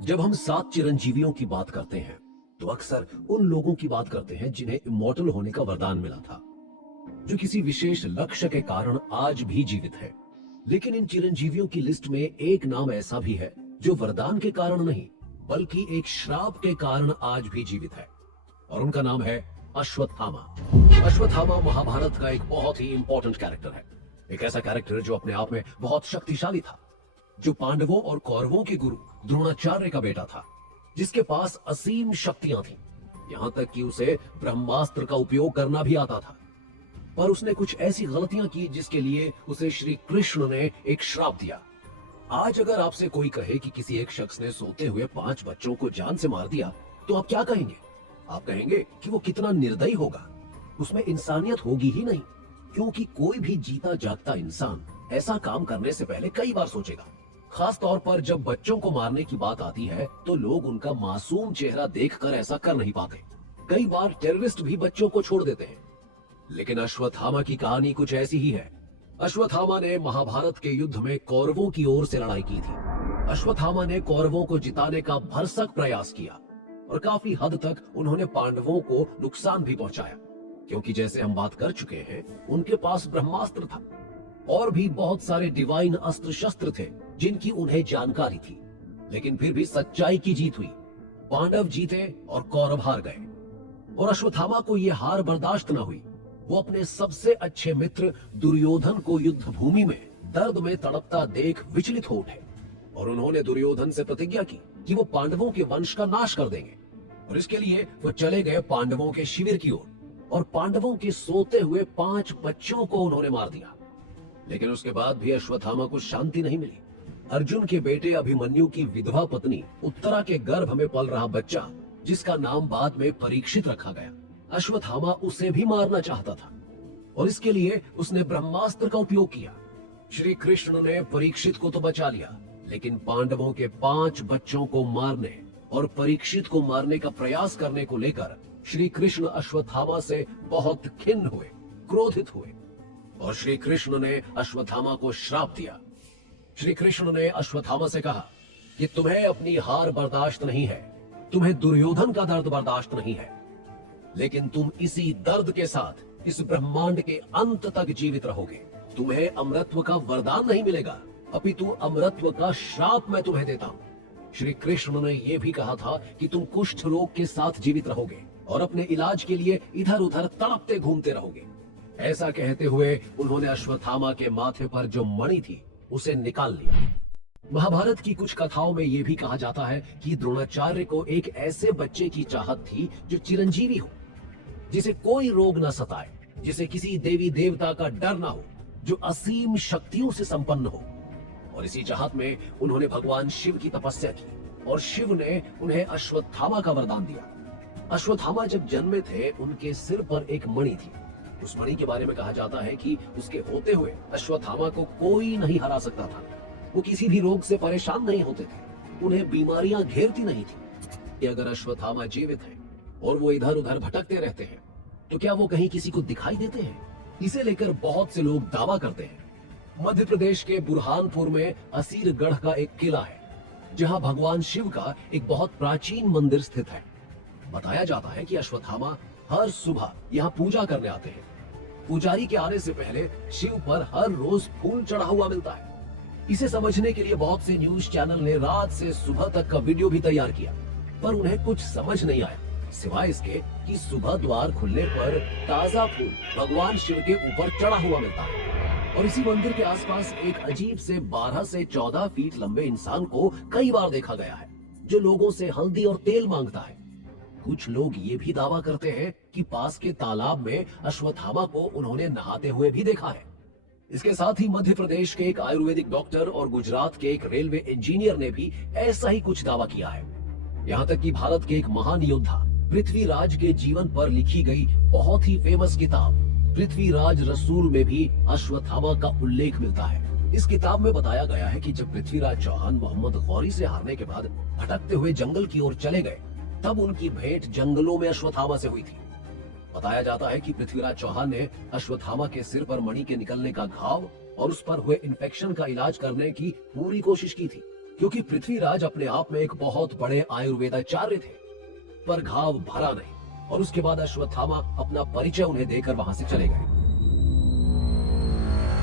जब हम 7 चिरंजीवियों की बात करते हैं तो अक्सर उन लोगों की बात करते हैं जिन्हें इमॉर्टल होने का वरदान मिला था, जो किसी विशेष लक्ष्य के कारण आज भी जीवित है। लेकिन इन चिरंजीवियों की लिस्ट में एक नाम ऐसा भी है जो वरदान के कारण नहीं बल्कि एक श्राप के कारण आज भी जीवित है, और उनका नाम है अश्वत्थामा। अश्वत्थामा महाभारत का एक बहुत ही इंपॉर्टेंट कैरेक्टर है। एक ऐसा कैरेक्टर जो अपने आप में बहुत शक्तिशाली था, जो पांडवों और कौरवों के गुरु द्रोणाचार्य का बेटा था, जिसके पास असीम शक्तियां थीं, यहां तक कि उसे ब्रह्मास्त्र का उपयोग करना भी आता था। पर उसने कुछ ऐसी गलतियां की जिसके लिए उसे श्री कृष्ण ने एक श्राप दिया। आज अगर आपसे कोई कहे कि किसी एक शख्स ने सोते हुए 5 बच्चों को जान से मार दिया, तो आप क्या कहेंगे? आप कहेंगे कि वो कितना निर्दयी होगा, उसमें इंसानियत होगी ही नहीं, क्योंकि कोई भी जीता जागता इंसान ऐसा काम करने से पहले कई बार सोचेगा। खास तौर पर जब बच्चों को मारने की बात आती है तो लोग उनका मासूम चेहरा देखकर ऐसा कर नहीं पाते। कई बार टेररिस्ट भी बच्चों को छोड़ देते हैं। लेकिन अश्वत्थामा की कहानी कुछ ऐसी ही है। अश्वत्थामा ने महाभारत के युद्ध में कौरवों की ओर से लड़ाई की थी। अश्वत्थामा ने कौरवों को जिताने का भरसक प्रयास किया और काफी हद तक उन्होंने पांडवों को नुकसान भी पहुंचाया, क्योंकि जैसे हम बात कर चुके हैं, उनके पास ब्रह्मास्त्र था और भी बहुत सारे डिवाइन अस्त्र शस्त्र थे जिनकी उन्हें जानकारी थी। लेकिन फिर भी सच्चाई की जीत हुई। पांडव जीते और कौरव हार गए, और अश्वत्थामा को यह हार बर्दाश्त न हुई। वो अपने सबसे अच्छे मित्र दुर्योधन को युद्ध भूमि में दर्द में तड़पता देख विचलित हो उठे, और उन्होंने दुर्योधन से प्रतिज्ञा की कि वो पांडवों के वंश का नाश कर देंगे। और इसके लिए वो चले गए पांडवों के शिविर की ओर, और पांडवों के सोते हुए 5 बच्चों को उन्होंने मार दिया। लेकिन उसके बाद भी अश्वत्थामा को शांति नहीं मिली। अर्जुन के बेटे अभिमन्यु की विधवा पत्नी उत्तरा के गर्भ में पल रहा बच्चा, जिसका नाम बाद में परीक्षित रखा गया, अश्वत्थामा उसे भी मारना चाहता था, और इसके लिए उसने ब्रह्मास्त्र का उपयोग किया। श्री कृष्ण ने परीक्षित को तो बचा लिया, लेकिन पांडवों के 5 बच्चों को मारने और परीक्षित को मारने का प्रयास करने को लेकर श्री कृष्ण अश्वत्थामा से बहुत खिन्न हुए, क्रोधित हुए, और श्री कृष्ण ने अश्वत्थामा को श्राप दिया। श्री कृष्ण ने अश्वत्थामा से कहा कि तुम्हें अपनी हार बर्दाश्त नहीं है, तुम्हें दुर्योधन का दर्द बर्दाश्त नहीं है, लेकिन तुम इसी दर्द के साथ इस ब्रह्मांड के अंत तक जीवित रहोगे। तुम्हें अमरत्व का वरदान नहीं मिलेगा, अपितु अमरत्व का श्राप मैं तुम्हें देता हूं। श्री कृष्ण ने यह भी कहा था कि तुम कुष्ठ रोग के साथ जीवित रहोगे और अपने इलाज के लिए इधर उधर तड़पते घूमते रहोगे। ऐसा कहते हुए उन्होंने अश्वत्थामा के माथे पर जो मणि थी उसे निकाल लिया। महाभारत की कुछ कथाओं में यह भी कहा जाता है कि द्रोणाचार्य को एक ऐसे बच्चे की चाहत थी जो चिरंजीवी हो, जिसे कोई रोग न सताए, जिसे किसी देवी देवता का डर न हो, जो असीम शक्तियों से संपन्न हो। और इसी चाहत में उन्होंने भगवान शिव की तपस्या की, और शिव ने उन्हें अश्वत्थामा का वरदान दिया। अश्वत्थामा जब जन्मे थे, उनके सिर पर एक मणि थी। उस मणि के बारे में कहा जाता है कि उसके होते हुए अश्वत्थामा को कोई नहीं हरा सकता था। वो किसी भी रोग से परेशान नहीं होते थे, उन्हें बीमारियां घेरती नहीं थी। कि अगर अश्वत्थामा जीवित है और वो इधर उधर भटकते रहते हैं, तो क्या वो कहीं किसी को दिखाई देते हैं? इसे लेकर बहुत से लोग दावा करते हैं। मध्य प्रदेश के बुरहानपुर में असीरगढ़ का एक किला है, जहां भगवान शिव का एक बहुत प्राचीन मंदिर स्थित है। बताया जाता है कि अश्वत्थामा हर सुबह यहाँ पूजा करने आते हैं। पुजारी के आने से पहले शिव पर हर रोज फूल चढ़ा हुआ मिलता है। इसे समझने के लिए बहुत से न्यूज चैनल ने रात से सुबह तक का वीडियो भी तैयार किया, पर उन्हें कुछ समझ नहीं आया, सिवाय इसके कि सुबह द्वार खुलने पर ताजा फूल भगवान शिव के ऊपर चढ़ा हुआ मिलता है। और इसी मंदिर के आसपास एक अजीब से 12 से 14 फीट लंबे इंसान को कई बार देखा गया है, जो लोगों से हल्दी और तेल मांगता है। कुछ लोग ये भी दावा करते हैं कि पास के तालाब में अश्वत्थामा को उन्होंने नहाते हुए भी देखा है। इसके साथ ही मध्य प्रदेश के एक आयुर्वेदिक डॉक्टर और गुजरात के एक रेलवे इंजीनियर ने भी ऐसा ही कुछ दावा किया है। यहाँ तक कि भारत के एक महान योद्धा पृथ्वीराज के जीवन पर लिखी गई बहुत ही फेमस किताब पृथ्वीराज रसूल में भी अश्वत्थामा का उल्लेख मिलता है। इस किताब में बताया गया है कि जब पृथ्वीराज चौहान मोहम्मद गौरी से हारने के बाद भटकते हुए जंगल की ओर चले गए, तब उनकी भेंट जंगलों में अश्वत्थामा से हुई थी। बताया जाता है कि पृथ्वीराज चौहान ने अश्वत्थामा के सिर पर मणि के निकलने का घाव और उस पर हुए इन्फेक्शन का इलाज करने की पूरी कोशिश की थी, क्योंकि पृथ्वीराज अपने आप में एक बहुत बड़े आयुर्वेदाचार्य थे, पर घाव भरा नहीं और उसके बाद अश्वत्थामा अपना परिचय उन्हें देकर वहां से चले गए।